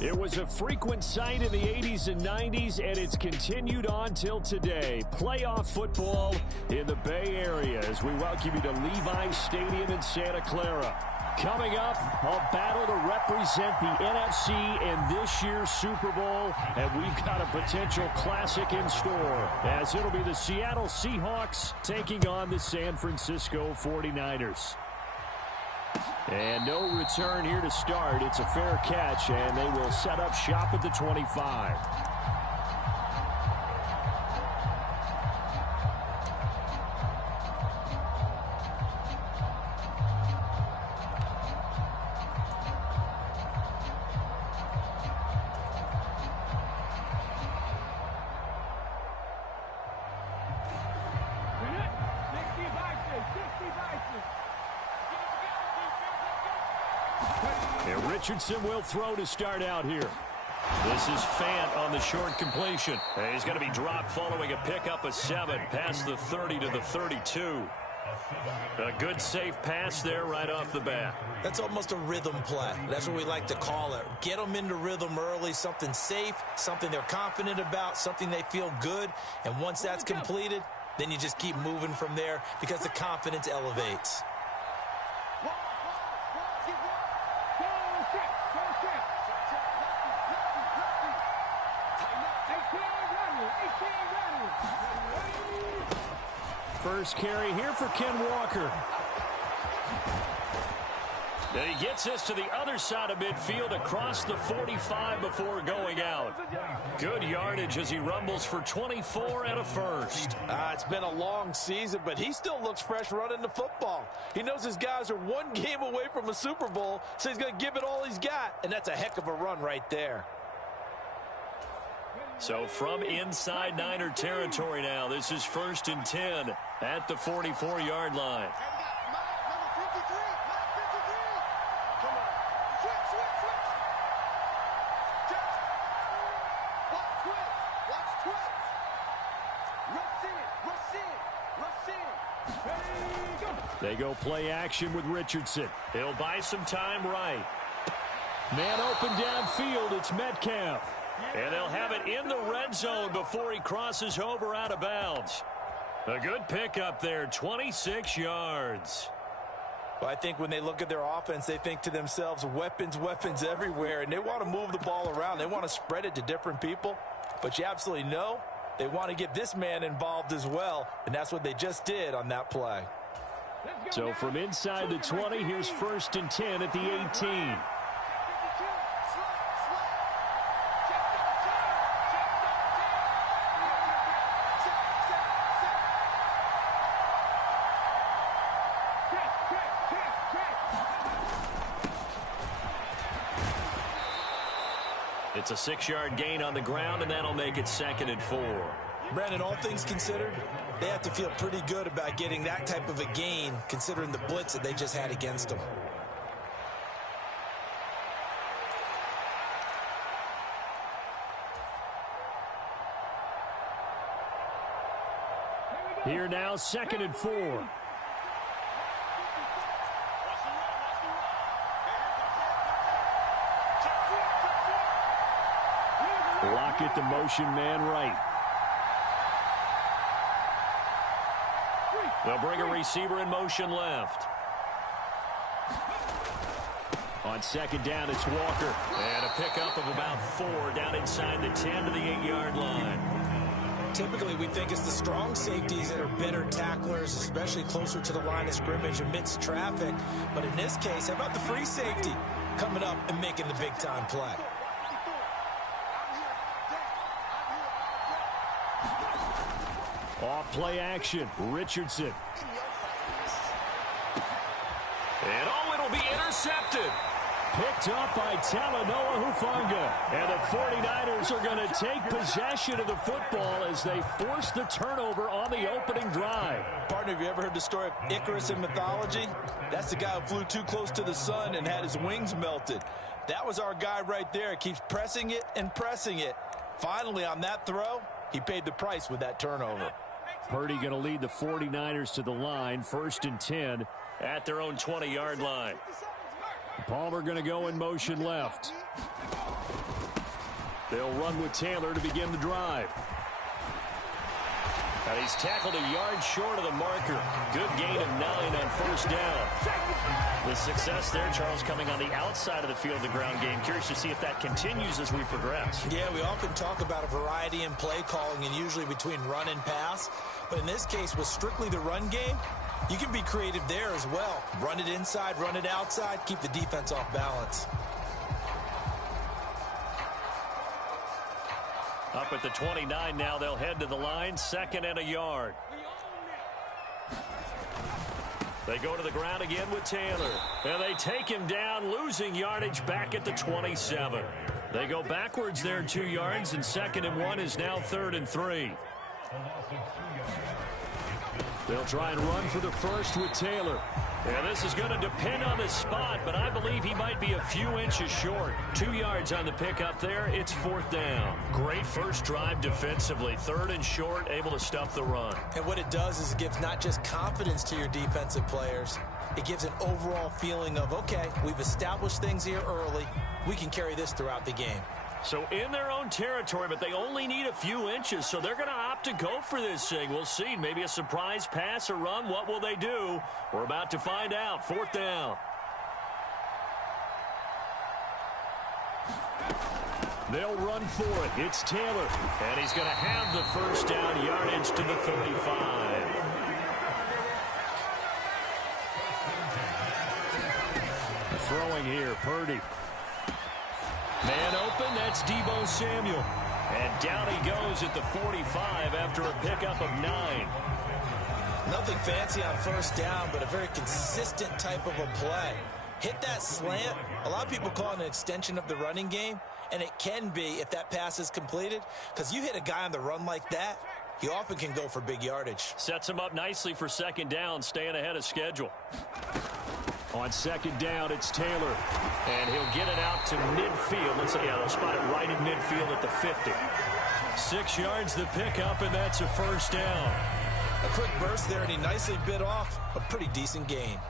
It was a frequent sight in the 80s and 90s, and it's continued on till today. Playoff football in the Bay Area as we welcome you to Levi's Stadium in Santa Clara. Coming up, a battle to represent the NFC in this year's Super Bowl, and we've got a potential classic in store, as it'll be the Seattle Seahawks taking on the San Francisco 49ers. And no return here to start. It's a fair catch, and they will set up shop at the 25. And Richardson will throw to start out here. This is Fant on the short completion. And he's going to be dropped following a pickup of 7 past the 30 to the 32. A good safe pass there right off the bat. That's almost a rhythm play. That's what we like to call it. Get them into rhythm early, something safe, something they're confident about, something they feel good. And once that's completed, then you just keep moving from there because the confidence elevates. First carry here for Ken Walker. And he gets us to the other side of midfield across the 45 before going out. Good yardage as he rumbles for 24 and a first. It's been a long season, but he still looks fresh running the football. He knows his guys are one game away from a Super Bowl, so he's going to give it all he's got, and that's a heck of a run right there. So from inside Niner territory now, this is 1st and 10 at the 44-yard line. They go play action with Richardson. He'll buy some time right. Man open downfield, it's Metcalf. And they'll have it in the red zone before he crosses over out of bounds. A good pickup there, 26 yards. Well, I think when they look at their offense, they think to themselves, weapons, weapons everywhere, and they want to move the ball around. They want to spread it to different people, but you absolutely know they want to get this man involved as well, and that's what they just did on that play. So from inside the 20, here's 1st and 10 at the 18. It's a 6-yard gain on the ground, and that'll make it 2nd and 4. Brandon, all things considered, they have to feel pretty good about getting that type of a gain, considering the blitz that they just had against them. Here now, 2nd and 4. Lockett the motion man right. They'll bring a receiver in motion left. On 2nd down, it's Walker. And a pickup of about 4 down inside the 10 to the 8-yard line. Typically, we think it's the strong safeties that are better tacklers, especially closer to the line of scrimmage amidst traffic. But in this case, how about the free safety coming up and making the big-time play? Off play action, Richardson. And it'll be intercepted. Picked up by Talanoa Hufanga. And the 49ers are going to take possession of the football as they force the turnover on the opening drive. Partner, have you ever heard the story of Icarus in mythology? That's the guy who flew too close to the sun and had his wings melted. That was our guy right there. Keeps pressing it and pressing it. Finally, on that throw, he paid the price with that turnover. Purdy going to lead the 49ers to the line, 1st and 10 at their own 20-yard line. Palmer going to go in motion left. They'll run with Taylor to begin the drive. And he's tackled a yard short of the marker. Good gain of 9 on first down. The success there, Charles, coming on the outside of the field of the ground game. Curious to see if that continues as we progress. Yeah, we often talk about a variety in play calling and usually between run and pass. But in this case, with strictly the run game, you can be creative there as well. Run it inside, run it outside, keep the defense off balance. Up at the 29 now, they'll head to the line, 2nd and a yard. They go to the ground again with Taylor. And they take him down, losing yardage back at the 27. They go backwards there 2 yards, and 2nd and 1 is now 3rd and 3. They'll try and run for the first with Taylor. And this is going to depend on the spot, but I believe he might be a few inches short. 2 yards on the pickup there. It's 4th down. Great first drive defensively. 3rd and short, able to stuff the run. And what it does is it gives not just confidence to your defensive players, it gives an overall feeling of, okay, we've established things here early. We can carry this throughout the game. So in their own territory, but they only need a few inches, so they're going to opt to go for this thing. We'll see. Maybe a surprise pass or run. What will they do? We're about to find out. 4th down. They'll run for it. It's Taylor. And he's going to have the first down, yardage to the 35. Throwing here, Purdy. Man open, that's Deebo Samuel. And down he goes at the 45 after a pickup of 9. Nothing fancy on first down, but a very consistent type of a play. Hit that slant. A lot of people call it an extension of the running game, and it can be if that pass is completed, because you hit a guy on the run like that, he often can go for big yardage. Sets him up nicely for 2nd down, staying ahead of schedule. On 2nd down, it's Taylor. And he'll get it out to midfield. Let's see, they'll spot it right in midfield at the 50. 6 yards the pickup, and that's a first down. A quick burst there, and he nicely bit off a pretty decent gain.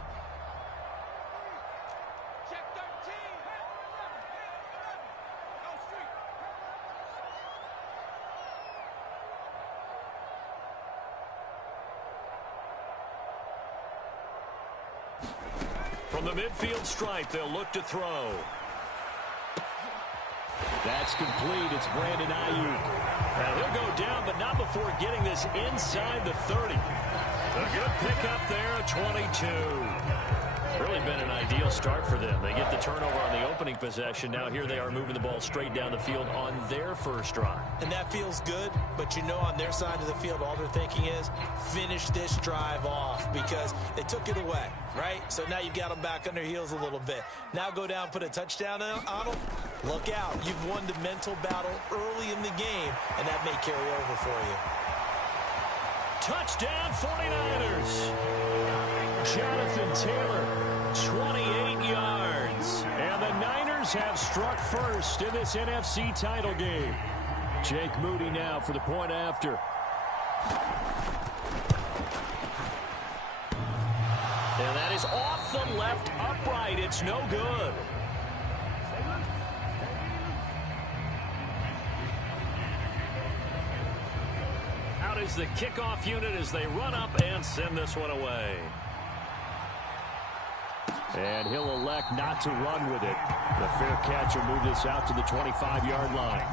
From the midfield stripe, they'll look to throw. That's complete. It's Brandon Ayuk. Now he'll go down, but not before getting this inside the 30. A good pickup there, a 22. Really been an ideal start for them. They get the turnover on the opening possession. Now here they are moving the ball straight down the field on their first drive. And that feels good, but you know on their side of the field, all they're thinking is finish this drive off because they took it away, right? So now you've got them back on their heels a little bit. Now go down, put a touchdown on them. Look out. You've won the mental battle early in the game, and that may carry over for you. Touchdown 49ers. Jonathan Taylor, 28 yards. And the Niners have struck first in this NFC title game. Jake Moody now for the point after. And that is off the left upright. It's no good. Out is the kickoff unit as they run up and send this one away. And he'll elect not to run with it. The fair catch will move this out to the 25-yard line.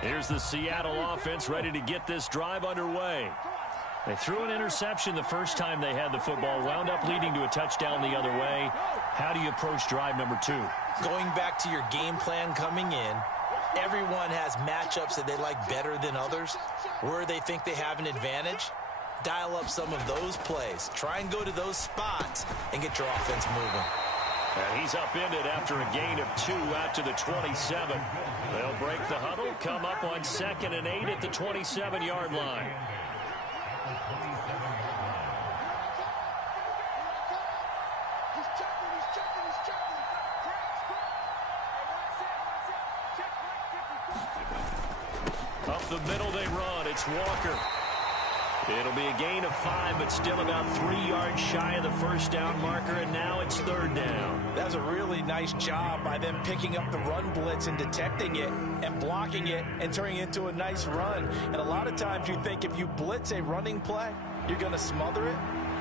Here's the Seattle offense ready to get this drive underway. They threw an interception the first time they had the football, wound up leading to a touchdown the other way. How do you approach drive number 2? Going back to your game plan coming in, everyone has matchups that they like better than others. Where they think they have an advantage, dial up some of those plays. Try and go to those spots and get your offense moving. And he's upended after a gain of 2 out to the 27. They'll break the huddle, come up on 2nd and 8 at the 27-yard line. Up the middle they run. It's Walker. It'll be a gain of 5, but still about 3 yards shy of the first down marker, and now it's third down. That's a really nice job by them picking up the run blitz and detecting it and blocking it and turning it into a nice run. And a lot of times you think if you blitz a running play, you're going to smother it.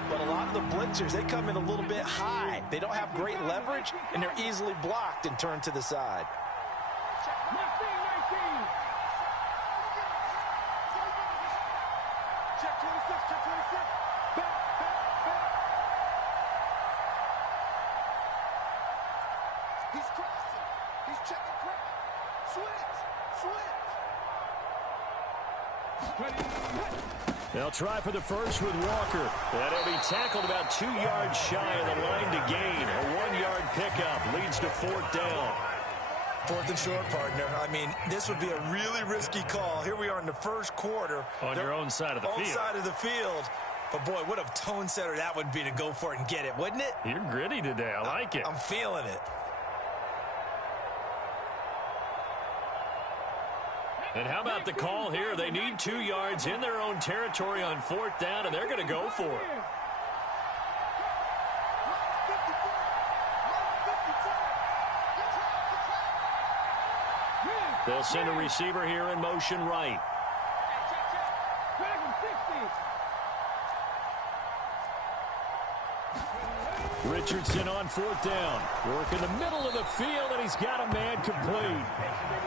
But a lot of the blitzers, they come in a little bit high. They don't have great leverage, and they're easily blocked and turned to the side. They'll try for the first with Walker. And he'll be tackled about 2 yards shy of the line to gain. A 1-yard pickup leads to fourth down. Fourth and short, partner. I mean, this would be a really risky call. Here we are in the first quarter. On your own side of the field. Own side of the field. But, boy, what a tone setter that would be to go for it and get it, wouldn't it? You're gritty today. I like it. I'm feeling it. And how about the call here? They need 2 yards in their own territory on fourth down, and they're going to go for it. They'll send a receiver here in motion right. Richardson on fourth down. Work in the middle of the field, and he's got a man complete.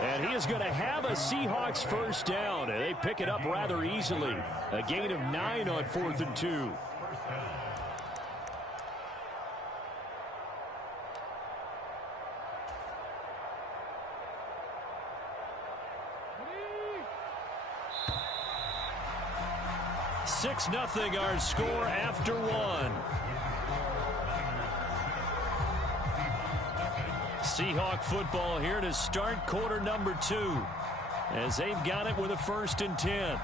And he is going to have a Seahawks first down. And they pick it up rather easily. A gain of 9 on 4th and 2. Nothing our score after 1. Seahawk football here to start quarter number 2 as they've got it with a 1st and 10.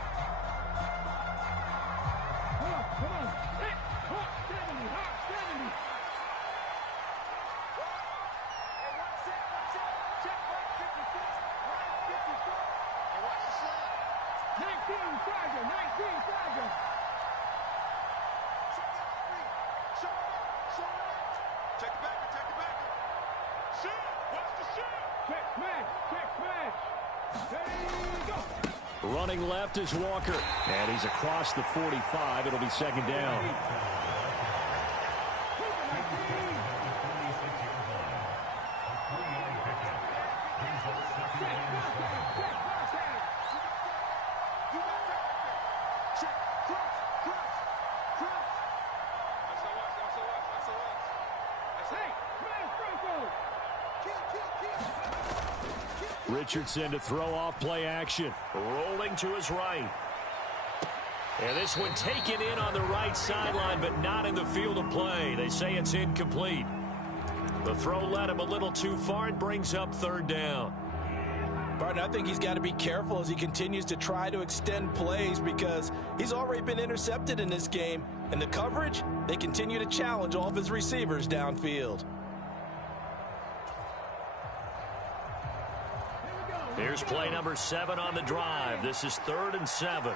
Running left is Walker, and he's across the 45. It'll be second down. Richardson to throw off play action. Rolling to his right. And this one taken in on the right sideline, but not in the field of play. They say it's incomplete. The throw led him a little too far. It brings up third down. Barton, I think he's got to be careful as he continues to try to extend plays because he's already been intercepted in this game. And the coverage, they continue to challenge all of his receivers downfield. Here's play number 7 on the drive. This is 3rd and 7.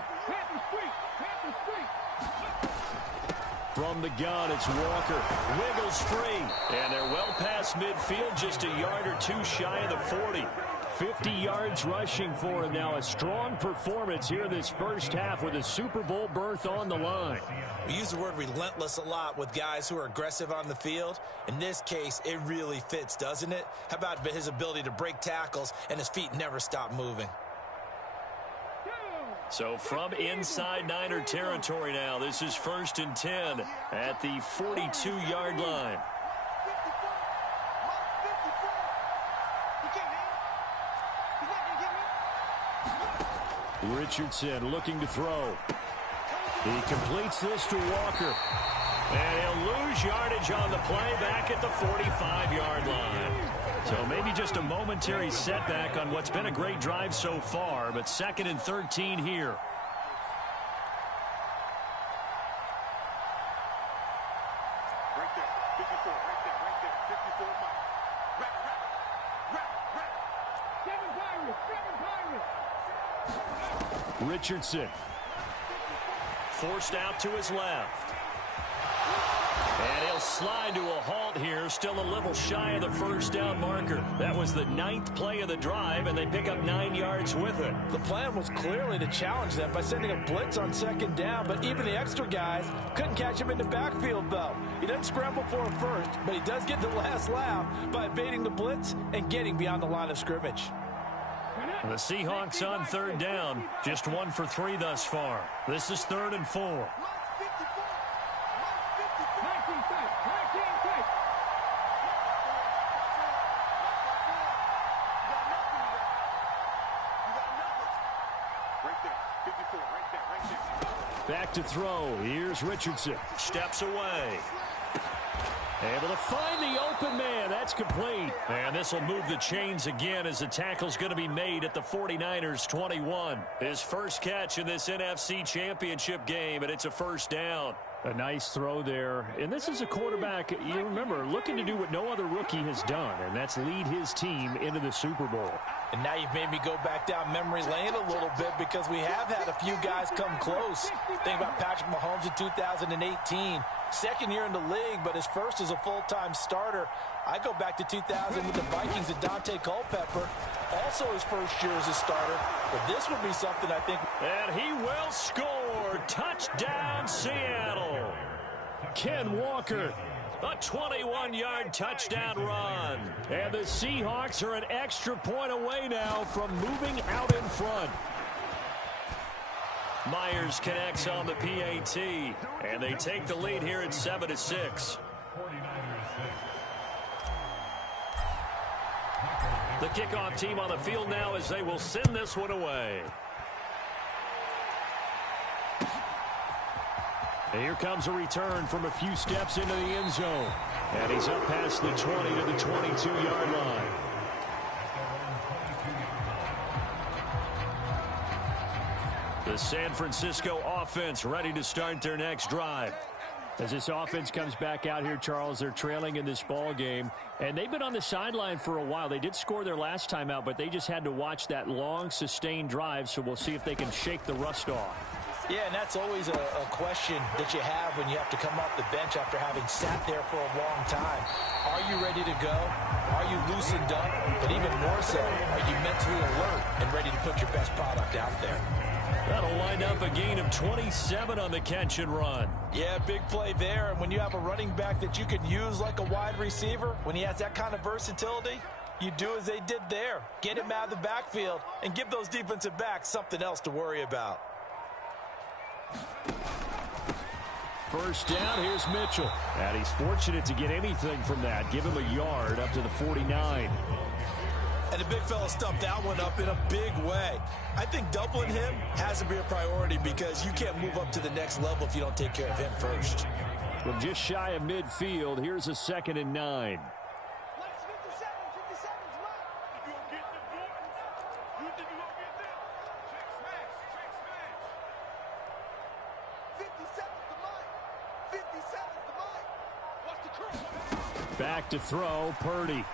From the gun, it's Walker. Wiggles free. And they're well past midfield, just a yard or 2 shy of the 40. 50 yards rushing for him now. A strong performance here this first half with a Super Bowl berth on the line. We use the word relentless a lot with guys who are aggressive on the field. In this case, it really fits, doesn't it? How about his ability to break tackles and his feet never stop moving? So from inside Niner territory now, this is 1st and 10 at the 42-yard line. Richardson looking to throw. He completes this to Walker. And he'll lose yardage on the play back at the 45-yard line. So maybe just a momentary setback on what's been a great drive so far, but 2nd and 13 here. Right there, 54, right there, 54. Wrap. 7 Pirates. Richardson Forced out to his left. And he'll slide to a halt here, still a little shy of the first down marker. That was the 9th play of the drive, and they pick up 9 yards with it. The plan was clearly to challenge them by sending a blitz on second down, but even the extra guys couldn't catch him in the backfield, though. He doesn't scramble for a first, but he does get the last laugh by evading the blitz and getting beyond the line of scrimmage. The Seahawks on third down, just 1 for 3 thus far. This is 3rd and 4. Back to throw. Here's Richardson. Steps away. Able to find the open man. That's complete. And this will move the chains again as the tackle's going to be made at the 49ers 21. His first catch in this NFC Championship game, and it's a first down. A nice throw there. And this is a quarterback, you remember, looking to do what no other rookie has done, and that's lead his team into the Super Bowl. And now you've made me go back down memory lane a little bit because we have had a few guys come close. Think about Patrick Mahomes in 2018. Second year in the league, but his first as a full-time starter. I go back to 2000 with the Vikings and Dante Culpepper. Also his first year as a starter. But this would be something I think. And he will score. Touchdown, Seattle. Ken Walker. A 21-yard touchdown run. And the Seahawks are an extra point away now from moving out in front. Myers connects on the PAT, and they take the lead here at 7-6. The kickoff team on the field now as they will send this one away. Here comes a return from a few steps into the end zone. And he's up past the 20 to the 22-yard line. The San Francisco offense ready to start their next drive. As this offense comes back out here, Charles, they're trailing in this ball game. And they've been on the sideline for a while. They did score their last time out, but they just had to watch that long, sustained drive. So we'll see if they can shake the rust off. Yeah, and that's always a question that you have when you have to come off the bench after having sat there for a long time. Are you ready to go? Are you loosened up? But even more so, are you mentally alert and ready to put your best product out there? That'll wind up a gain of 27 on the catch and run. Yeah, big play there. And when you have a running back that you can use like a wide receiver, when he has that kind of versatility, you do as they did there. Get him out of the backfield and give those defensive backs something else to worry about. First down, here's Mitchell. And he's fortunate to get anything from that. Give him a yard up to the 49. And the big fella stuffed that one up in a big way. I think doubling him has to be a priority because you can't move up to the next level if you don't take care of him first. From just shy of midfield, here's a 2nd and 9. Back to throw, Purdy.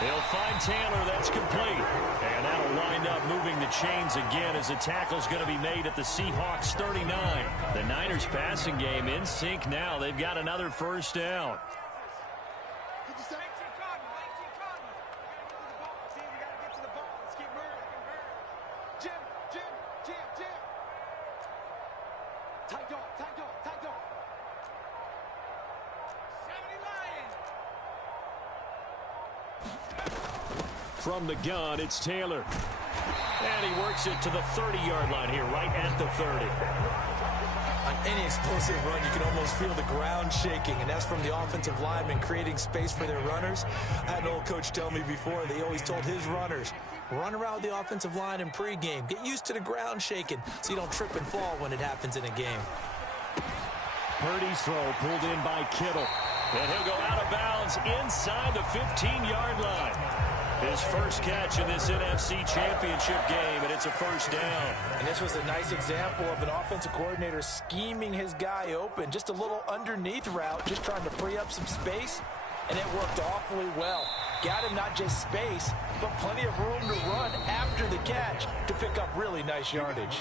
He'll find Taylor. That's complete. And that'll wind up moving the chains again as the tackle's going to be made at the Seahawks 39. The Niners passing game in sync now. They've got another first down. From the gun, it's Taylor. And he works it to the 30-yard line here, right at the 30. On any explosive run, you can almost feel the ground shaking, and that's from the offensive linemen creating space for their runners. I had an old coach tell me before, they always told his runners, run around the offensive line in pregame. Get used to the ground shaking so you don't trip and fall when it happens in a game. Purdy's throw pulled in by Kittle. And he'll go out of bounds inside the 15-yard line. His first catch in this NFC Championship game, and it's a first down. And this was a nice example of an offensive coordinator scheming his guy open. Just a little underneath route, just trying to free up some space, and it worked awfully well. Got him not just space, but plenty of room to run after the catch to pick up really nice yardage.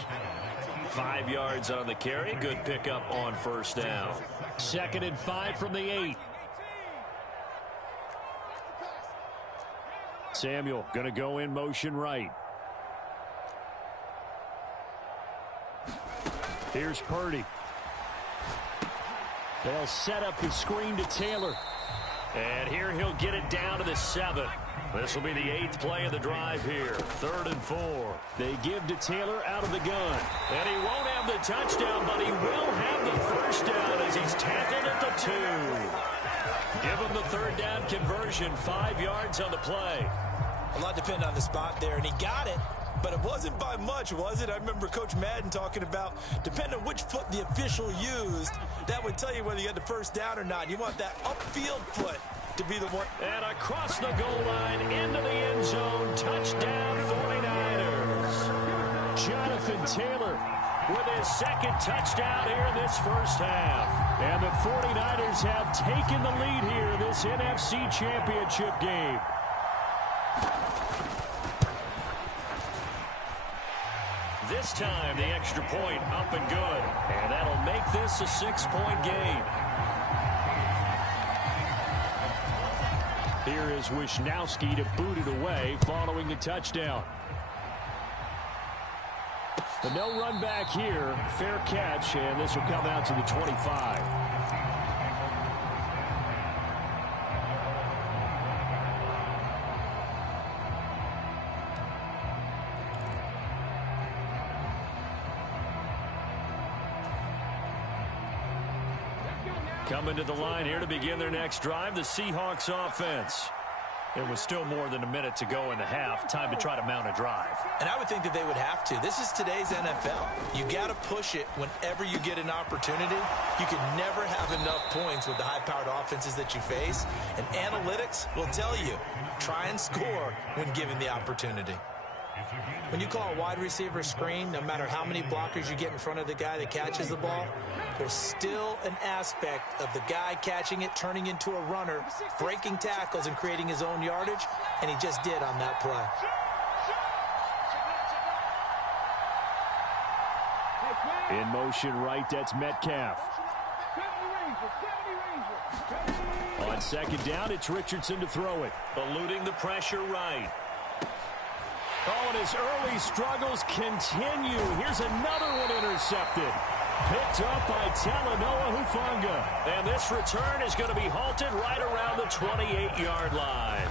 5 yards on the carry. Good pickup on first down. 2nd and 5 from the 8. Samuel going to go in motion right. Here's Purdy. They'll set up the screen to Taylor. And here he'll get it down to the 7. This will be the 8th play of the drive here. 3rd and 4. They give to Taylor out of the gun. And he won't have the touchdown, but he will have the first down as he's tackled at the 2. Give him the 3rd down conversion. 5 yards on the play. A lot depended on the spot there, and he got it. But it wasn't by much, was it? I remember Coach Madden talking about, depending on which foot the official used, that would tell you whether you had the first down or not. You want that upfield foot to be the one. And across the goal line, into the end zone, touchdown 49ers. Jonathan Taylor with his 2nd touchdown here in this first half. And the 49ers have taken the lead here in this NFC Championship game. This time, the extra point up and good. And that'll make this a 6-point game. Here is Wisnowski to boot it away following the touchdown. The no run back here. Fair catch, and this will come out to the 25. Coming to the line here to begin their next drive, the Seahawks offense. It was still more than a minute to go in the half. Time to try to mount a drive. And I would think that they would have to. This is today's NFL. You got to push it whenever you get an opportunity. You can never have enough points with the high-powered offenses that you face. And analytics will tell you, try and score when given the opportunity. When you call a wide receiver screen, no matter how many blockers you get in front of the guy that catches the ball, there's still an aspect of the guy catching it, turning into a runner, breaking tackles and creating his own yardage, and he just did on that play. In motion right, that's Metcalf. On 2nd down, it's Richardson to throw it. Eluding the pressure right. Oh, and his early struggles continue. Here's another one intercepted. Picked up by Talanoa Hufanga. And this return is going to be halted right around the 28-yard line.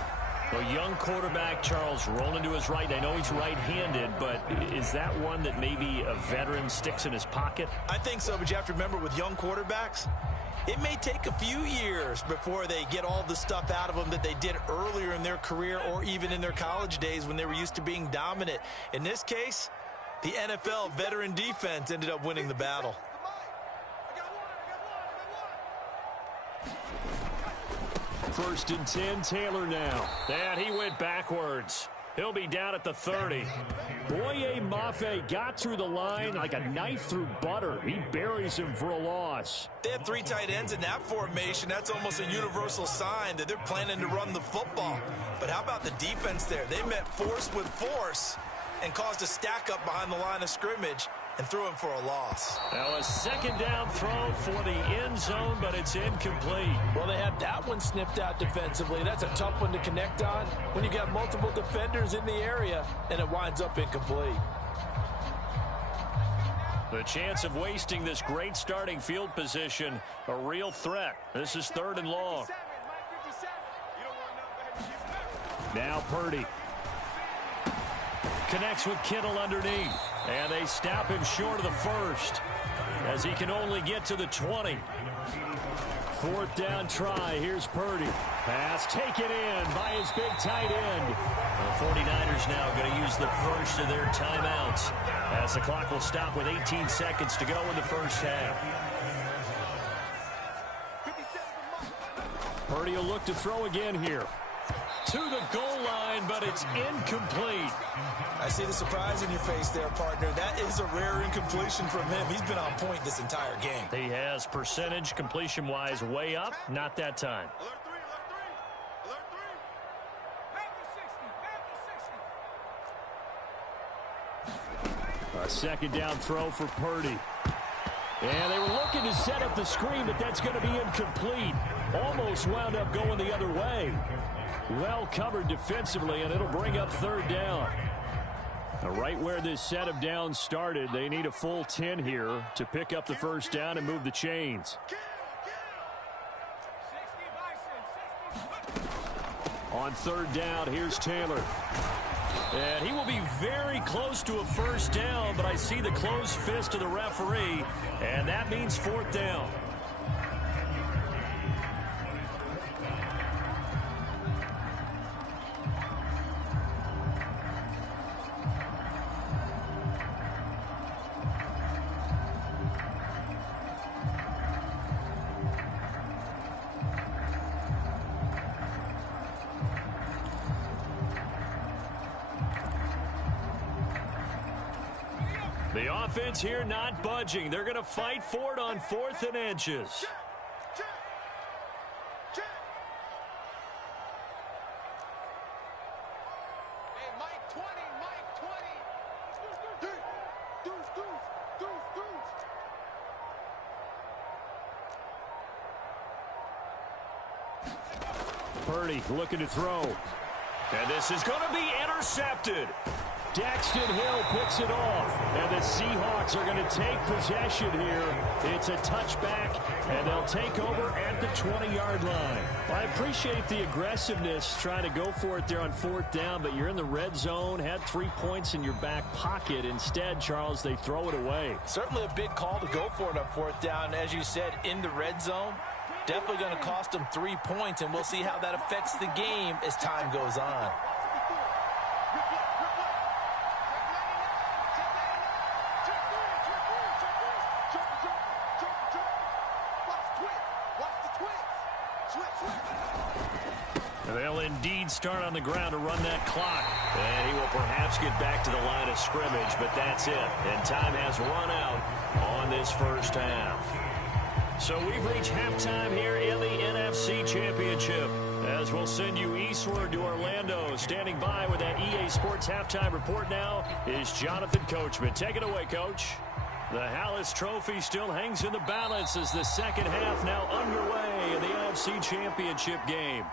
A young quarterback, Charles, rolling to his right. I know he's right-handed, but is that one that maybe a veteran sticks in his pocket? I think so, but you have to remember with young quarterbacks, it may take a few years before they get all the stuff out of them that they did earlier in their career or even in their college days when they were used to being dominant. In this case, the NFL veteran defense ended up winning the battle. First and 10, Taylor now. And he went backwards. He'll be down at the 30. Boye Mafe got through the line like a knife through butter. He buries him for a loss. They have 3 tight ends in that formation. That's almost a universal sign that they're planning to run the football. But how about the defense there? They met force with force and caused a stack up behind the line of scrimmage and threw him for a loss. Now a 2nd down throw for the end zone, but it's incomplete. Well, they had that one snipped out defensively. That's a tough one to connect on when you got multiple defenders in the area, and it winds up incomplete. The chance of wasting this great starting field position, a real threat. This is 3rd and long. Now Purdy. Connects with Kittle underneath. And they stop him short of the 1st as he can only get to the 20. 4th down try. Here's Purdy. Pass taken in by his big tight end. The 49ers now going to use the first of their timeouts as the clock will stop with 18 seconds to go in the first half. Purdy will look to throw again here. To the goal line, but it's incomplete. I see the surprise in your face there, partner. That is a rare incompletion from him. He's been on point this entire game. He has percentage completion-wise way up. Not that time. Second down throw for Purdy. And they were looking to set up the screen, but that's going to be incomplete. Almost wound up going the other way. Well covered defensively, and it'll bring up third down. Now, right where this set of downs started, they need a full 10 here to pick up the first down and move the chains. On third down, here's Taylor. And he will be very close to a first down, but I see the closed fist of the referee, and that means fourth down. The offense here not budging. They're going to fight for it on 4th and inches. Hey, Mike 20, Mike 20. Deuce. Purdy looking to throw. And this is going to be intercepted. Daxton Hill picks it off, and the Seahawks are going to take possession here. It's a touchback, and they'll take over at the 20-yard line. I appreciate the aggressiveness trying to go for it there on 4th down, but you're in the red zone, had 3 points in your back pocket. Instead, Charles, they throw it away. Certainly a big call to go for it on 4th down. As you said, in the red zone, definitely going to cost them 3 points, and we'll see how that affects the game as time goes on. They'll indeed start on the ground to run that clock. And he will perhaps get back to the line of scrimmage, but that's it. And time has run out on this first half. So we've reached halftime here in the NFC Championship. As we'll send you eastward to Orlando. Standing by with that EA Sports halftime report now is Jonathan Coachman. Take it away, Coach. The Hallis Trophy still hangs in the balance as the second half now underway in the NFC Championship game.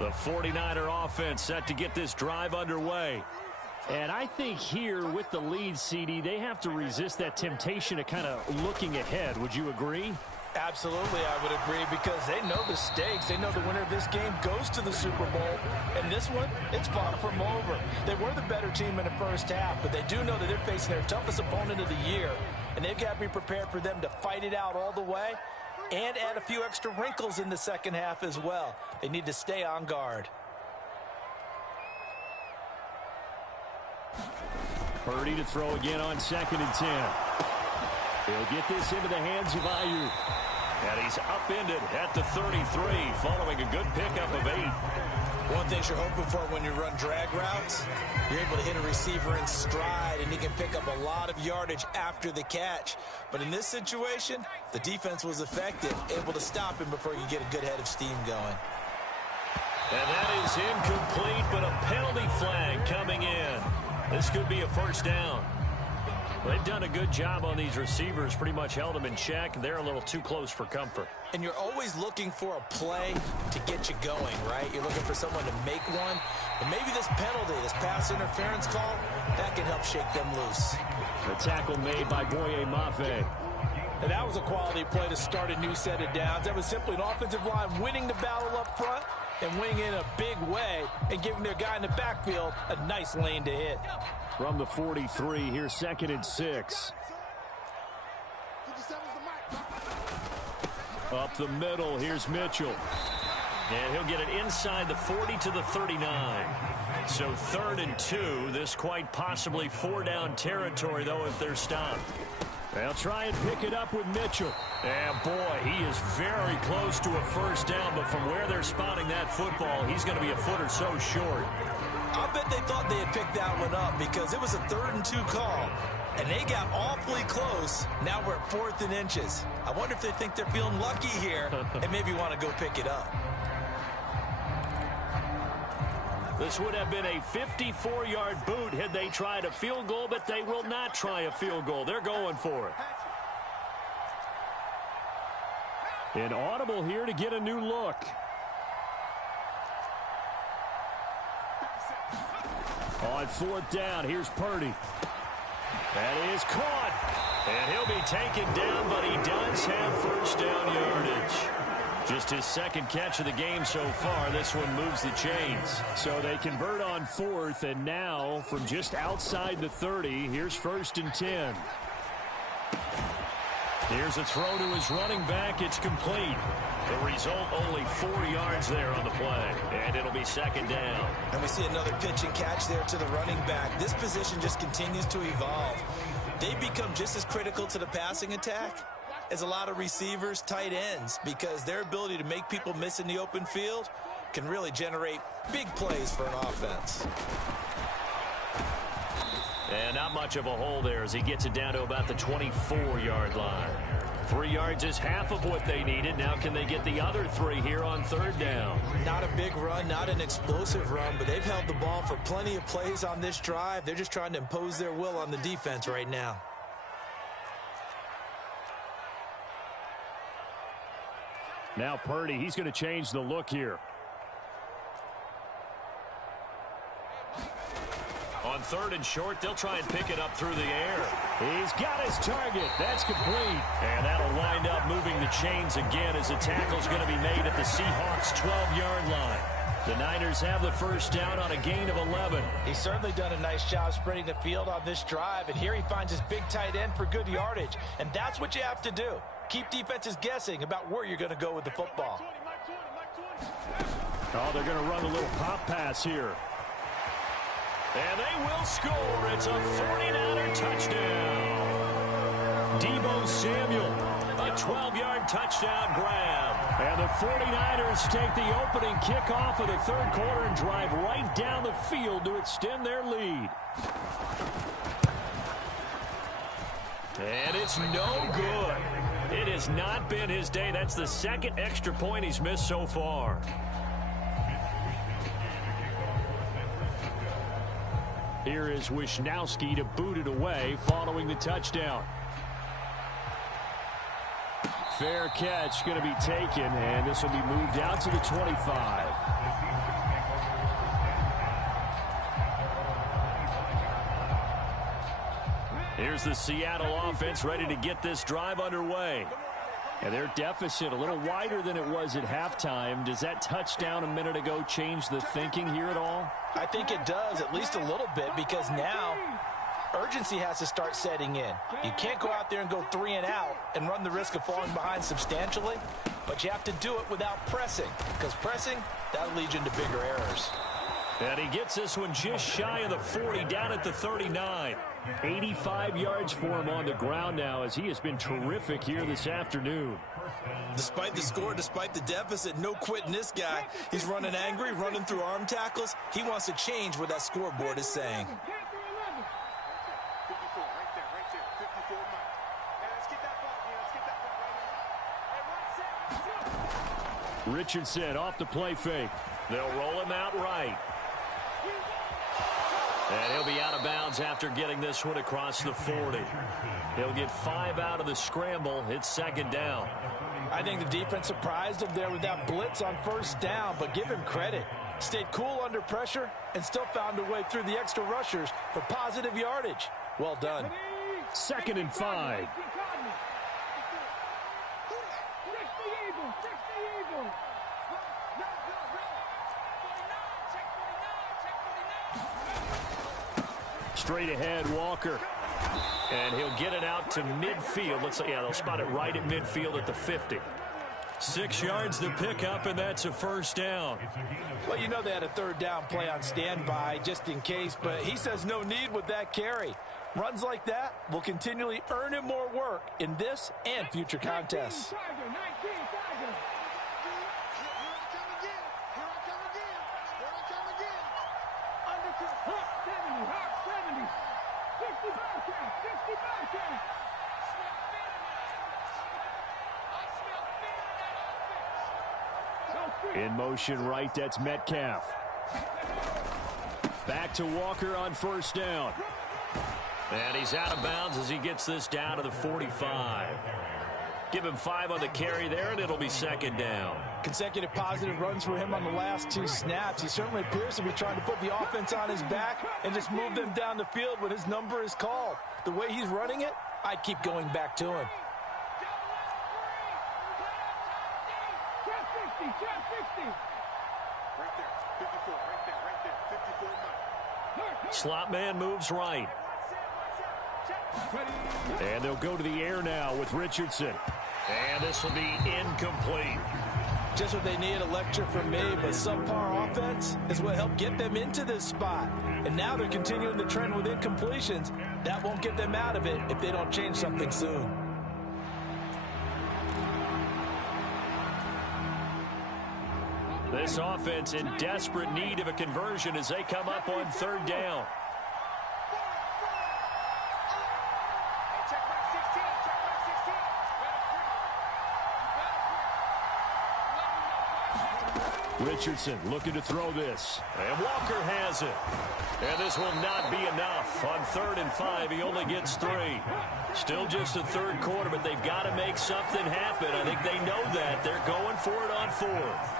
The 49er offense set to get this drive underway. And I think here with the lead, CD, they have to resist that temptation to kind of looking ahead. Would you agree? Absolutely, I would agree, because they know the stakes. They know the winner of this game goes to the Super Bowl. And this one, it's far from over. They were the better team in the first half, but they do know that they're facing their toughest opponent of the year. And they've got to be prepared for them to fight it out all the way and add a few extra wrinkles in the second half as well. They need to stay on guard. Purdy to throw again on 2nd and 10. He'll get this into the hands of Ayuk. And he's upended at the 33 following a good pickup of 8. One thing you're hoping for when you run drag routes, you're able to hit a receiver in stride, and he can pick up a lot of yardage after the catch. But in this situation, the defense was effective, able to stop him before he could get a good head of steam going. And that is incomplete, but a penalty flag coming in. This could be a first down. They've done a good job on these receivers, pretty much held them in check. They're a little too close for comfort. And you're always looking for a play to get you going, right? You're looking for someone to make one. And maybe this penalty, this pass interference call, that can help shake them loose. The tackle made by Boye Mafe. And that was a quality play to start a new set of downs. That was simply an offensive line winning the battle up front and winning in a big way and giving their guy in the backfield a nice lane to hit. From the 43, here's 2nd and 6. Up the middle, here's Mitchell. And he'll get it inside the 40 to the 39. So 3rd and 2, this quite possibly 4-down territory, though, if they're stopped. They'll try and pick it up with Mitchell. And, boy, he is very close to a first down, but from where they're spotting that football, he's going to be a foot or so short. I'll bet they thought they had picked that one up because it was a 3rd and 2 call, and they got awfully close. Now we're at 4th and inches. I wonder if they think they're feeling lucky here and maybe want to go pick it up. This would have been a 54-yard boot had they tried a field goal, but they will not try a field goal. They're going for it. An audible here to get a new look. On 4th down, here's Purdy. That is caught. And he'll be taken down, but he does have first down yardage. Just his 2nd catch of the game so far. This one moves the chains. So they convert on 4th, and now from just outside the 30, here's 1st and 10. Here's a throw to his running back. It's complete. The result, only 4 yards there on the play. And it'll be 2nd down. And we see another pitch and catch there to the running back. This position just continues to evolve. They've become just as critical to the passing attack as a lot of receivers, tight ends, because their ability to make people miss in the open field can really generate big plays for an offense. And not much of a hole there as he gets it down to about the 24-yard line. 3 yards is half of what they needed. Now can they get the other 3 here on 3rd down? Not a big run, not an explosive run, but they've held the ball for plenty of plays on this drive. They're just trying to impose their will on the defense right now. Now Purdy, he's going to change the look here. On 3rd and short, they'll try and pick it up through the air. He's got his target. That's complete. And that'll wind up moving the chains again as the tackle's going to be made at the Seahawks' 12-yard line. The Niners have the first down on a gain of 11. He's certainly done a nice job spreading the field on this drive, and here he finds his big tight end for good yardage. And that's what you have to do. Keep defenses guessing about where you're going to go with the football. Oh, they're going to run a little pop pass here. And they will score. It's a 49er touchdown. Deebo Samuel, a 12-yard touchdown grab. And the 49ers take the opening kickoff of the 3rd quarter and drive right down the field to extend their lead. And it's no good. It has not been his day. That's the 2nd extra point he's missed so far. Here is Wisnowski to boot it away following the touchdown. Fair catch going to be taken, and this will be moved out to the 25. Here's the Seattle offense ready to get this drive underway. And their deficit a little wider than it was at halftime. Does that touchdown a minute ago change the thinking here at all? I think it does, at least a little bit, because now urgency has to start setting in. You can't go out there and go 3 and out and run the risk of falling behind substantially, but you have to do it without pressing, because pressing, that'll lead you into bigger errors. And he gets this one just shy of the 40, down at the 39. 85 yards for him on the ground now, as he has been terrific here this afternoon. Despite the score, despite the deficit, no quitting this guy. He's running angry, running through arm tackles. He wants to change what that scoreboard is saying. Richardson off the play fake. They'll roll him out right. And he'll be out of bounds after getting this one across the 40. He'll get 5 out of the scramble. It's 2nd down. I think the defense surprised him there with that blitz on 1st down, but give him credit. Stayed cool under pressure and still found a way through the extra rushers for positive yardage. Well done. 2nd and 5. Straight ahead, Walker. And he'll get it out to midfield. Looks like, yeah, they'll spot it right at midfield at the 50. 6 yards to pick up, and that's a 1st down. Well, you know they had a 3rd down play on standby just in case, but he says no need with that carry. Runs like that will continually earn him more work in this and future contests. In motion right, that's Metcalf. Back to Walker on first down. And he's out of bounds as he gets this down to the 45. Give him 5 on the carry there, and it'll be second down. Consecutive positive runs for him on the last 2 snaps. He certainly appears to be trying to put the offense on his back and just move them down the field when his number is called. The way he's running it, I'd keep going back to him. Slot man moves right. And they'll go to the air now with Richardson. And this will be incomplete. Just what they need, a lecture from me, but subpar offense is what helped get them into this spot. And now they're continuing the trend with incompletions. That won't get them out of it if they don't change something soon. This offense in desperate need of a conversion as they come up on third down. Richardson looking to throw this. And Walker has it. And this will not be enough. On 3rd and 5, he only gets 3. Still just the third quarter, but they've got to make something happen. I think they know that. They're going for it on 4th.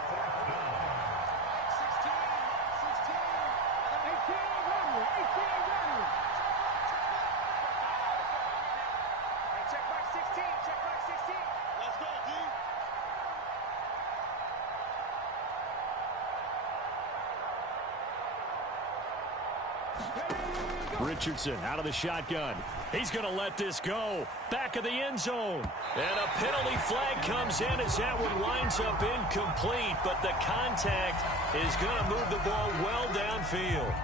Richardson out of the shotgun. He's going to let this go. Back of the end zone. And a penalty flag comes in as that one winds up incomplete, but the contact is going to move the ball well downfield.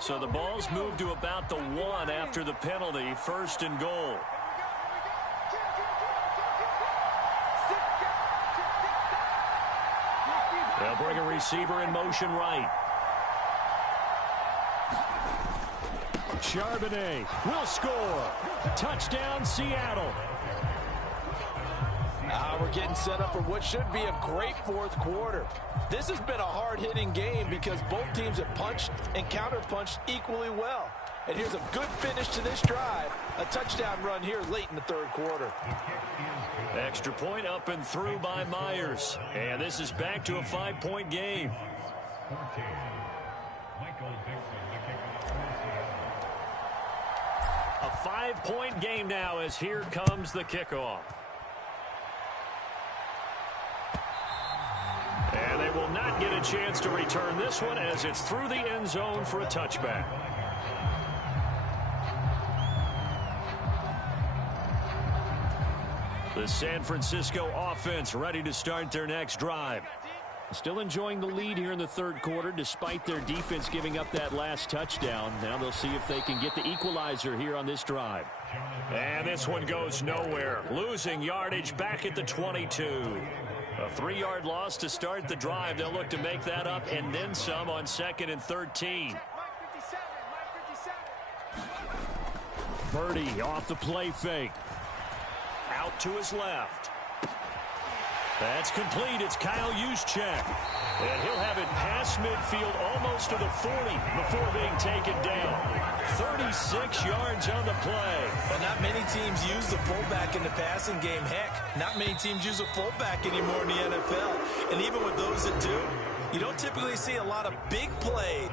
So the ball's moved to about the 1 after the penalty, 1st and goal. They'll bring a receiver in motion right. Charbonnet will score. Touchdown, Seattle. We're getting set up for what should be a great 4th quarter. This has been a hard-hitting game because both teams have punched and counter-punched equally well. And here's a good finish to this drive. A touchdown run here late in the 3rd quarter. Extra point up and through by Myers. And this is back to a 5-point game. A 5-point game now as here comes the kickoff. And they will not get a chance to return this one as it's through the end zone for a touchback. The San Francisco offense ready to start their next drive. Still enjoying the lead here in the 3rd quarter despite their defense giving up that last touchdown. Now they'll see if they can get the equalizer here on this drive. And this one goes nowhere. Losing yardage back at the 22. A 3-yard loss to start the drive. They'll look to make that up and then some on 2nd and 13. Purdy off the play fake. Out to his left. That's complete. It's Kyle Juszczyk. And he'll have it past midfield almost to the 40 before being taken down. 36 yards on the play. But not many teams use the fullback in the passing game. Heck, not many teams use a fullback anymore in the NFL. And even with those that do, you don't typically see a lot of big plays.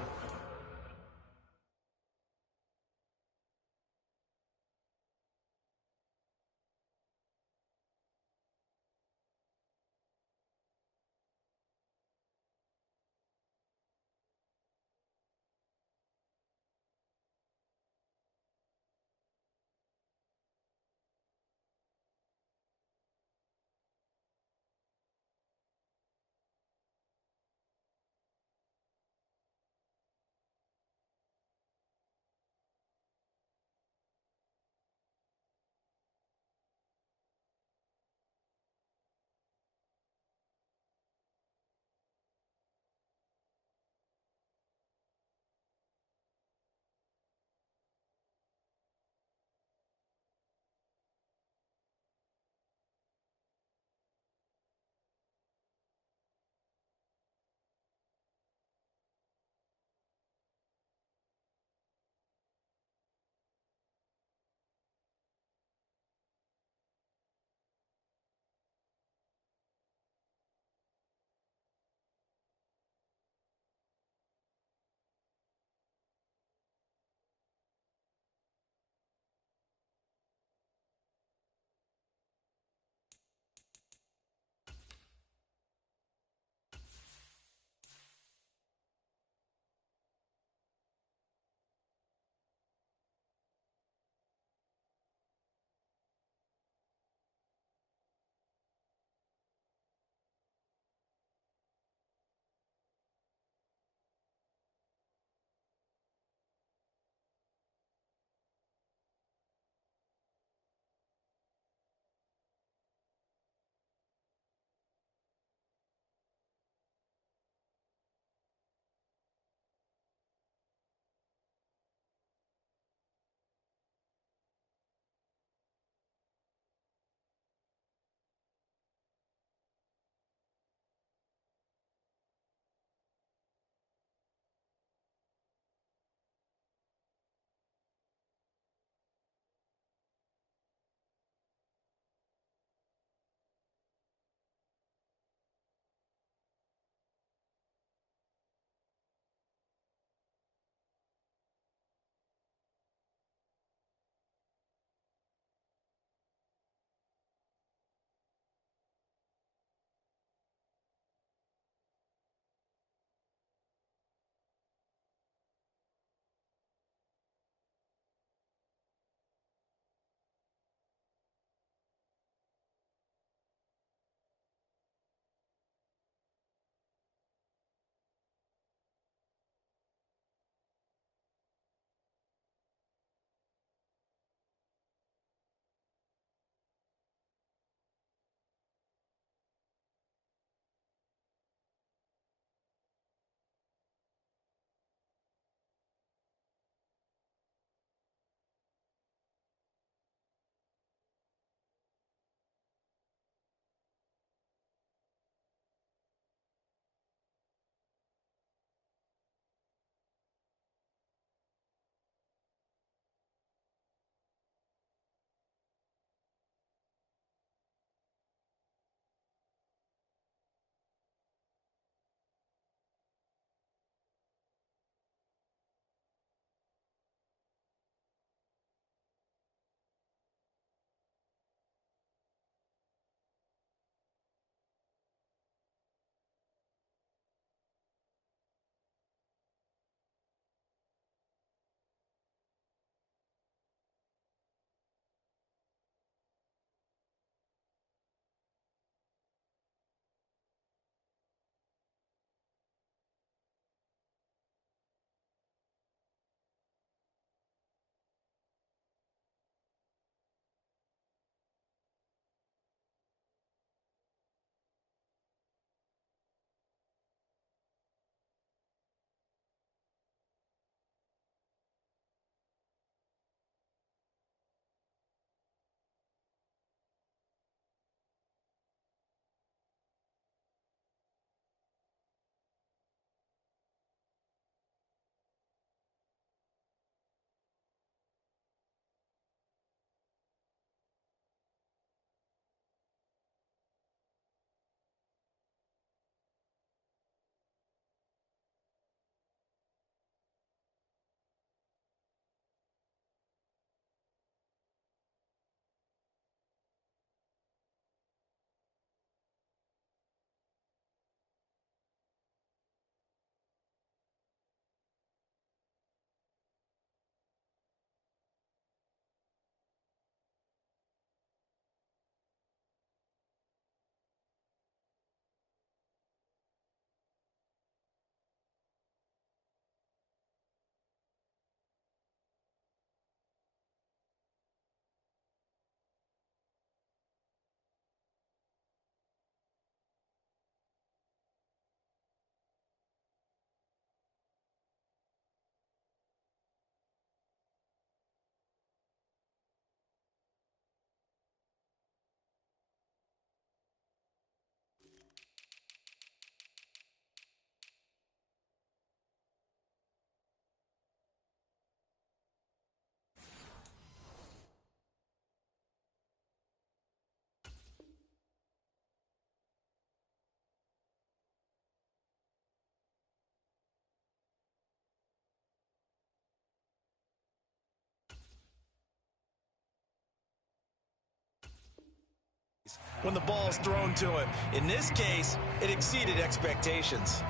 when the ball is thrown to him. In this case, it exceeded expectations.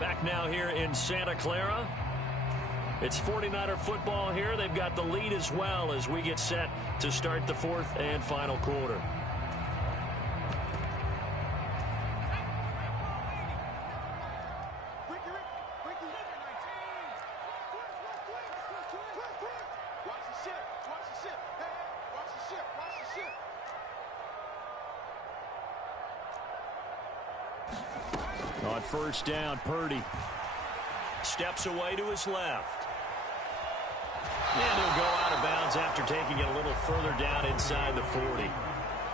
Back now here in Santa Clara. It's 49er football here. They've got the lead as well as we get set to start the fourth and final quarter. On first down, Purdy steps away to his left. And he'll go out of bounds after taking it a little further down inside the 40.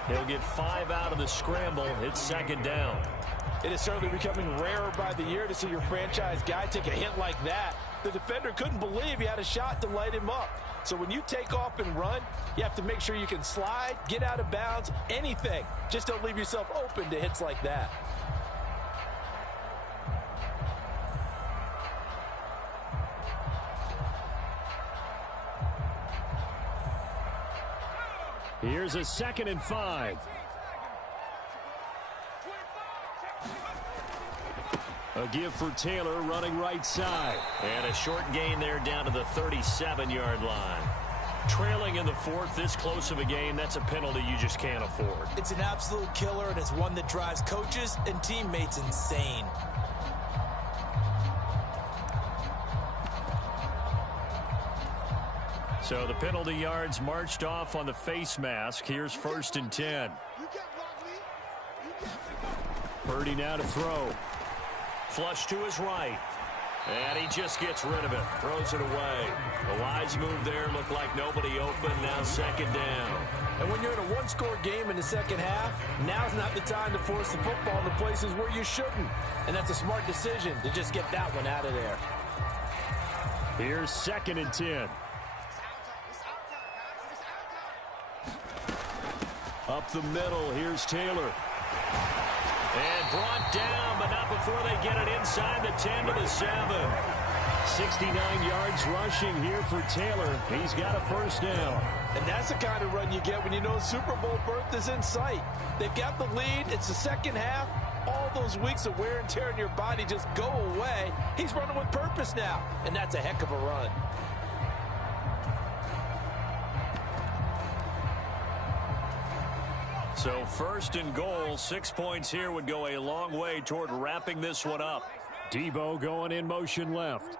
He'll get 5 out of the scramble. It's second down. It is certainly becoming rarer by the year to see your franchise guy take a hit like that. The defender couldn't believe he had a shot to light him up. So when you take off and run, you have to make sure you can slide, get out of bounds, anything. Just don't leave yourself open to hits like that. Here's a 2nd and 5. A give for Taylor running right side. And a short gain there down to the 37-yard line. Trailing in the fourth, this close of a game, that's a penalty you just can't afford. It's an absolute killer, and it's one that drives coaches and teammates insane. So the penalty yards marched off on the face mask. Here's 1st and 10. Purdy now to throw. Flush to his right. And he just gets rid of it. Throws it away. A wise move there. Looked like nobody open. Now second down. And when you're in a one-score game in the second half, now's not the time to force the football to places where you shouldn't. And that's a smart decision to just get that one out of there. Here's 2nd and 10. Up the middle, here's Taylor. And brought down, but not before they get it inside the 10 to the 7. 69 yards rushing here for Taylor. He's got a first down. And that's the kind of run you get when you know Super Bowl berth is in sight. They've got the lead. It's the second half. All those weeks of wear and tear in your body just go away. He's running with purpose now, and that's a heck of a run. So 1st and goal, 6 points here would go a long way toward wrapping this one up. Debo going in motion left.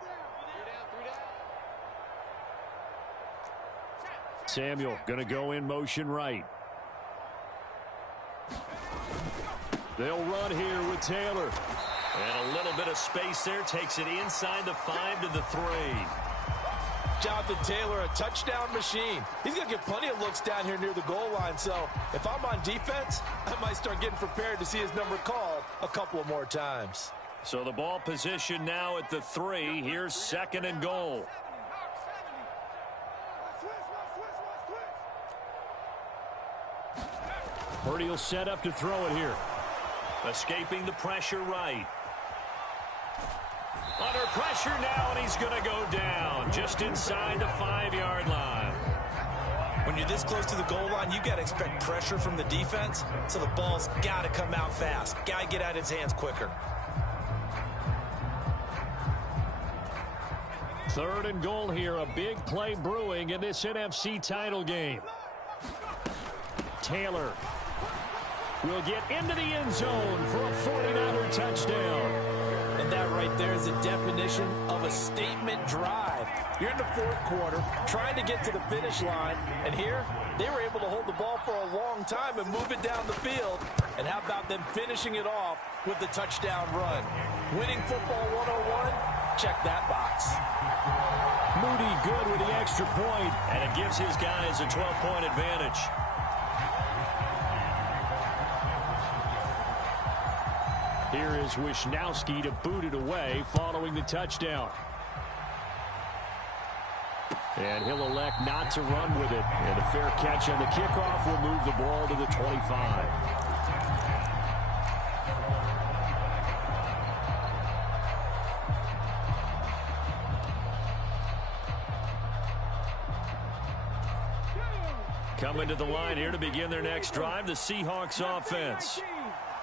Samuel going to go in motion right. They'll run here with Taylor. And a little bit of space there, takes it inside the 5 to the 3. Jonathan Taylor, a touchdown machine. He's going to get plenty of looks down here near the goal line. So if I'm on defense, I might start getting prepared to see his number called a couple of more times. So the ball position now at the 3. Here's 2nd and goal. Purdy will set up to throw it here. Escaping the pressure right. Under pressure now, and he's going to go down just inside the 5-yard line. When you're this close to the goal line, you got to expect pressure from the defense, so the ball's got to come out fast. Got to get out of his hands quicker. 3rd and goal here, a big play brewing in this NFC title game. Taylor will get into the end zone for a 49er touchdown. And that right there is the definition of a statement drive. You're in the fourth quarter, trying to get to the finish line, and here they were able to hold the ball for a long time and move it down the field. And how about them finishing it off with the touchdown run? Winning football 101, check that box. Moody good with the extra point, and it gives his guys a 12-point advantage. Here is Wisnowski to boot it away following the touchdown. And he'll elect not to run with it. And a fair catch on the kickoff will move the ball to the 25. Coming to the line here to begin their next drive, the Seahawks offense.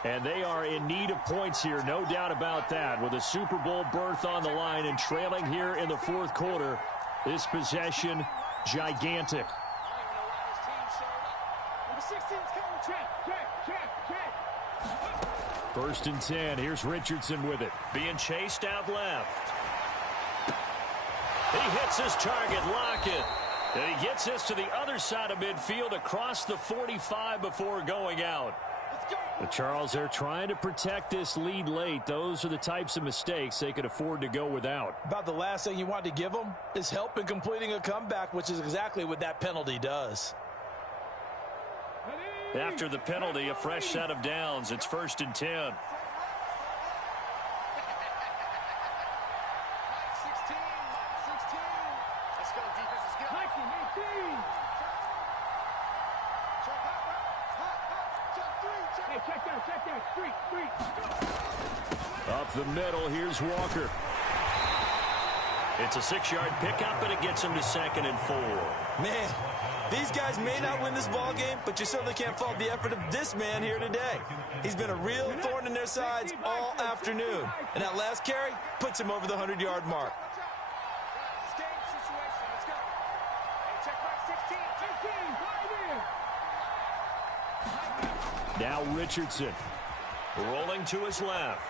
And they are in need of points here, no doubt about that. With a Super Bowl berth on the line and trailing here in the fourth quarter, this possession, gigantic. First and 10. Here's Richardson with it. Being chased out left. He hits his target, Lockett. And he gets this to the other side of midfield across the 45 before going out. The Charles, they're trying to protect this lead late. Those are the types of mistakes they could afford to go without. About the last thing you want to give them is help in completing a comeback, which is exactly what that penalty does. After the penalty, a fresh set of downs. It's first and 10. Up the middle, here's Walker. It's a 6-yard pickup, and it gets him to second and 4. Man, these guys may not win this ball game, but you certainly can't fault the effort of this man here today. He's been a real thorn in their sides all afternoon. And that last carry puts him over the 100-yard mark. Now Richardson. Rolling to his left.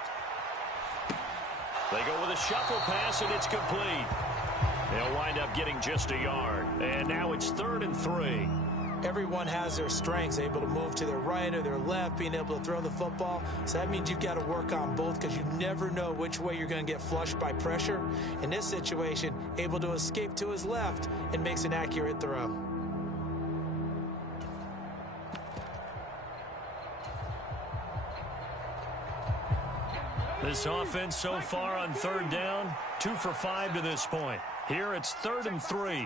They go with a shuffle pass, and it's complete. They'll wind up getting just a yard. And now it's 3rd and 3. Everyone has their strengths, able to move to their right or their left, being able to throw the football. So that means you've got to work on both because you never know which way you're going to get flushed by pressure. In this situation, able to escape to his left and makes an accurate throw. This offense so far on 3rd down, 2 for 5 to this point. Here it's 3rd and 3.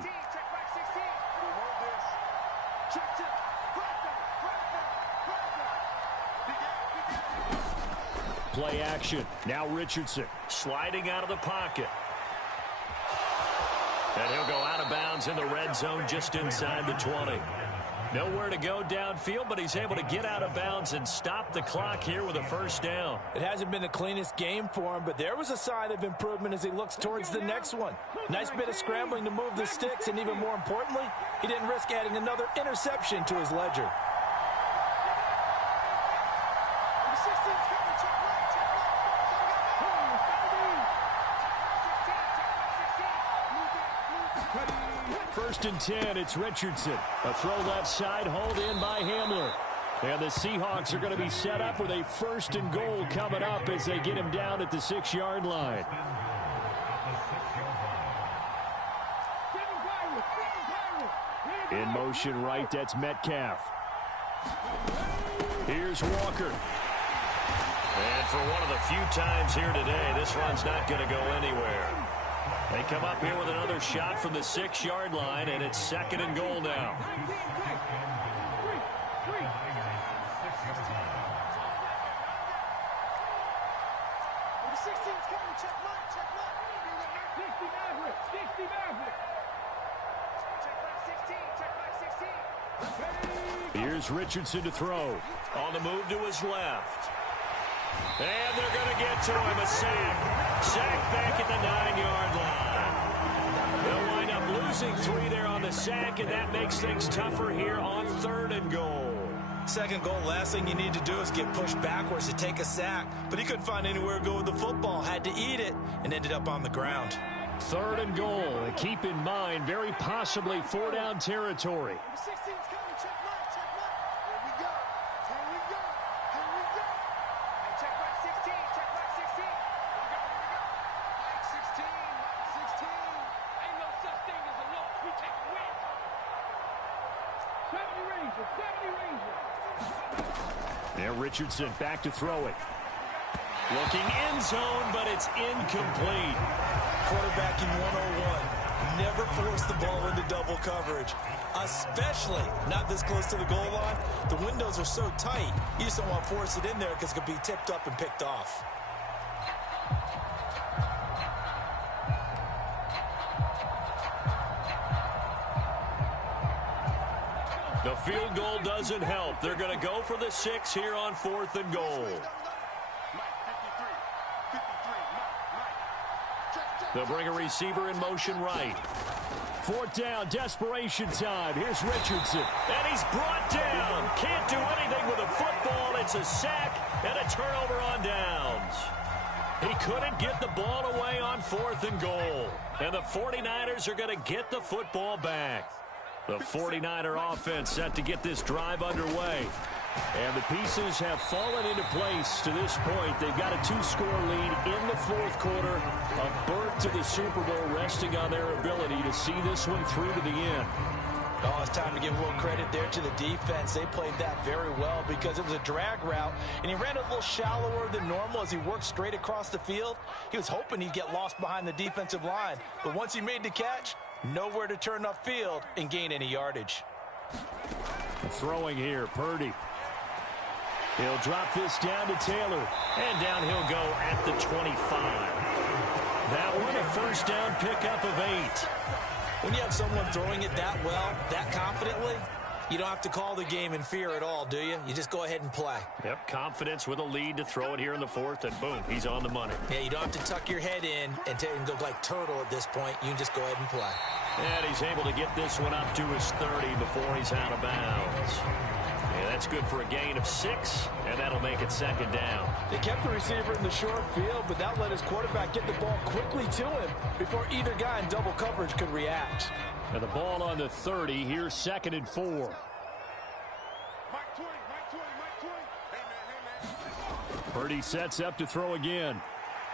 Play action. Now Richardson sliding out of the pocket. And he'll go out of bounds in the red zone just inside the 20. Nowhere to go downfield, but he's able to get out of bounds and stop the clock here with a first down. It hasn't been the cleanest game for him, but there was a sign of improvement as he looks towards the next one. Nice bit of scrambling to move the sticks, and even more importantly, he didn't risk adding another interception to his ledger. First and 10, it's Richardson. A throw left side, hauled in by Hamler. And the Seahawks are going to be set up with a 1st and goal coming up as they get him down at the 6-yard line. In motion right, that's Metcalf. Here's Walker. And for one of the few times here today, this one's not going to go anywhere. They come up here with another shot from the 6-yard line, and it's 2nd and goal now. Here's Richardson to throw. On the move to his left. And they're going to get to him. A sack. Sack back at the 9-yard line. They'll wind up losing 3 there on the sack, and that makes things tougher here on 3rd and goal. 2nd goal, last thing you need to do is get pushed backwards to take a sack. But he couldn't find anywhere to go with the football. Had to eat it and ended up on the ground. 3rd and goal. And keep in mind, very possibly 4-down territory. There, Richardson back to throw it. Looking end zone, but it's incomplete. Quarterbacking 101. Never force the ball into double coverage, especially not this close to the goal line. The windows are so tight, you just don't want to force it in there because it could be tipped up and picked off. The field goal doesn't help. They're going to go for the 6 here on 4th and goal. They'll bring a receiver in motion right. 4th down, desperation time. Here's Richardson. And he's brought down. Can't do anything with a football. It's a sack and a turnover on downs. He couldn't get the ball away on 4th and goal. And the 49ers are going to get the football back. The 49er offense set to get this drive underway. And the pieces have fallen into place to this point. They've got a 2-score lead in the 4th quarter. A berth to the Super Bowl resting on their ability to see this one through to the end. Oh, it's time to give a little credit there to the defense. They played that very well because it was a drag route, and he ran a little shallower than normal as he worked straight across the field. He was hoping he'd get lost behind the defensive line, but once he made the catch, nowhere to turn upfield and gain any yardage. Throwing here, Purdy. He'll drop this down to Taylor. And down he'll go at the 25. That one a first down pickup of 8. When you have someone throwing it that well, that confidently, you don't have to call the game in fear at all, do you? You just go ahead and play. Yep, confidence with a lead to throw it here in the 4th, and boom, he's on the money. Yeah, you don't have to tuck your head in and go like turtle at this point. You can just go ahead and play. And he's able to get this one up to his 30 before he's out of bounds. Yeah, that's good for a gain of 6, and that'll make it 2nd down. They kept the receiver in the short field, but that let his quarterback get the ball quickly to him before either guy in double coverage could react. And the ball on the 30. Here's 2nd and 4. Purdy sets up to throw again.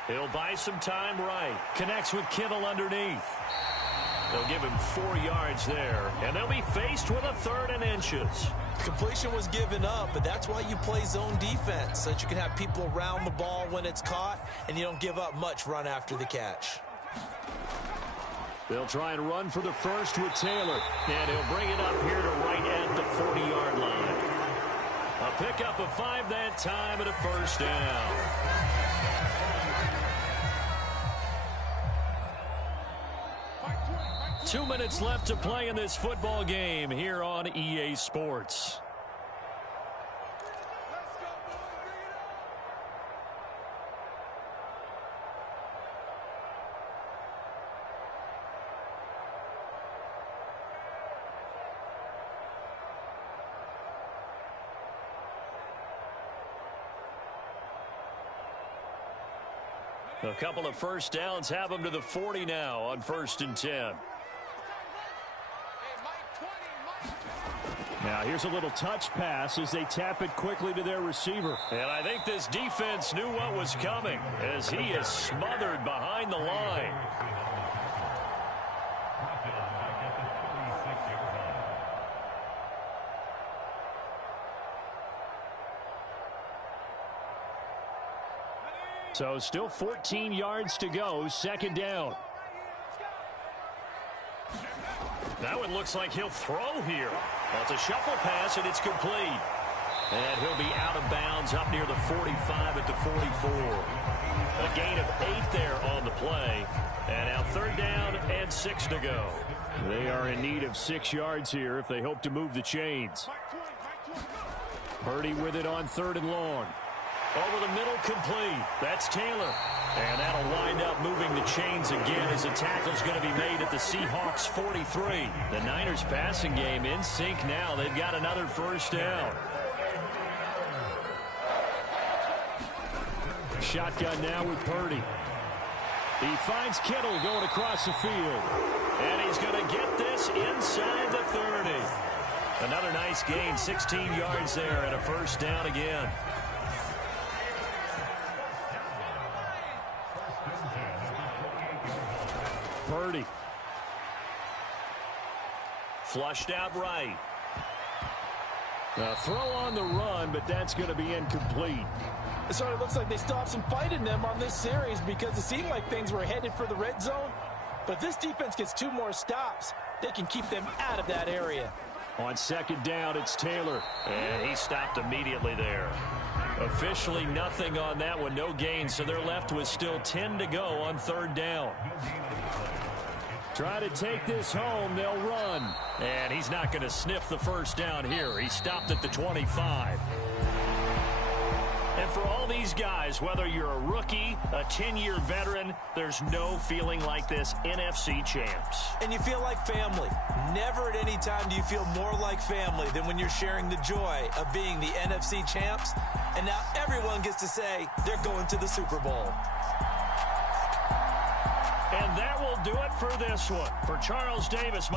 He'll buy some time right. Connects with Kittle underneath. They'll give him 4 yards there, and they'll be faced with a 3rd and inches. Completion was given up, but that's why you play zone defense, so that you can have people around the ball when it's caught, and you don't give up much run after the catch. They'll try and run for the first with Taylor. And he'll bring it up here to right at the 40-yard line. A pickup of 5 that time and a first down. Two minutes left to play in this football game here on EA Sports. A couple of first downs have them to the 40 now on 1st and 10. Now here's a little touch pass as they tap it quickly to their receiver. And I think this defense knew what was coming as he is smothered behind the line. So still 14 yards to go, 2nd down. That one looks like he'll throw here. Well, it's a shuffle pass, and it's complete. And he'll be out of bounds up near the 45 at the 44. A gain of 8 there on the play. And now 3rd down and 6 to go. They are in need of 6 yards here if they hope to move the chains. Purdy with it on 3rd and long. Over the middle, complete. That's Taylor. And that'll wind up moving the chains again as a tackle's going to be made at the Seahawks 43. The Niners passing game in sync now. They've got another first down. Shotgun now with Purdy. He finds Kittle going across the field. And he's going to get this inside the 30. Another nice gain, 16 yards there, and a first down again. Purdy. Flushed out right. A throw on the run, but that's going to be incomplete. It sort of looks like they still have some fight in them on this series because it seemed like things were headed for the red zone. But if this defense gets 2 more stops, they can keep them out of that area. On 2nd down, it's Taylor. And he stopped immediately there. Officially nothing on that one, no gain, so they're left with still 10 to go on 3rd down. Try to take this home. They'll run. And he's not going to sniff the first down here. He stopped at the 25. And for all these guys, whether you're a rookie, a 10-year veteran, there's no feeling like this NFC champs. And you feel like family. Never at any time do you feel more like family than when you're sharing the joy of being the NFC champs. And now everyone gets to say they're going to the Super Bowl. And that will do it for this one. For Charles Davis,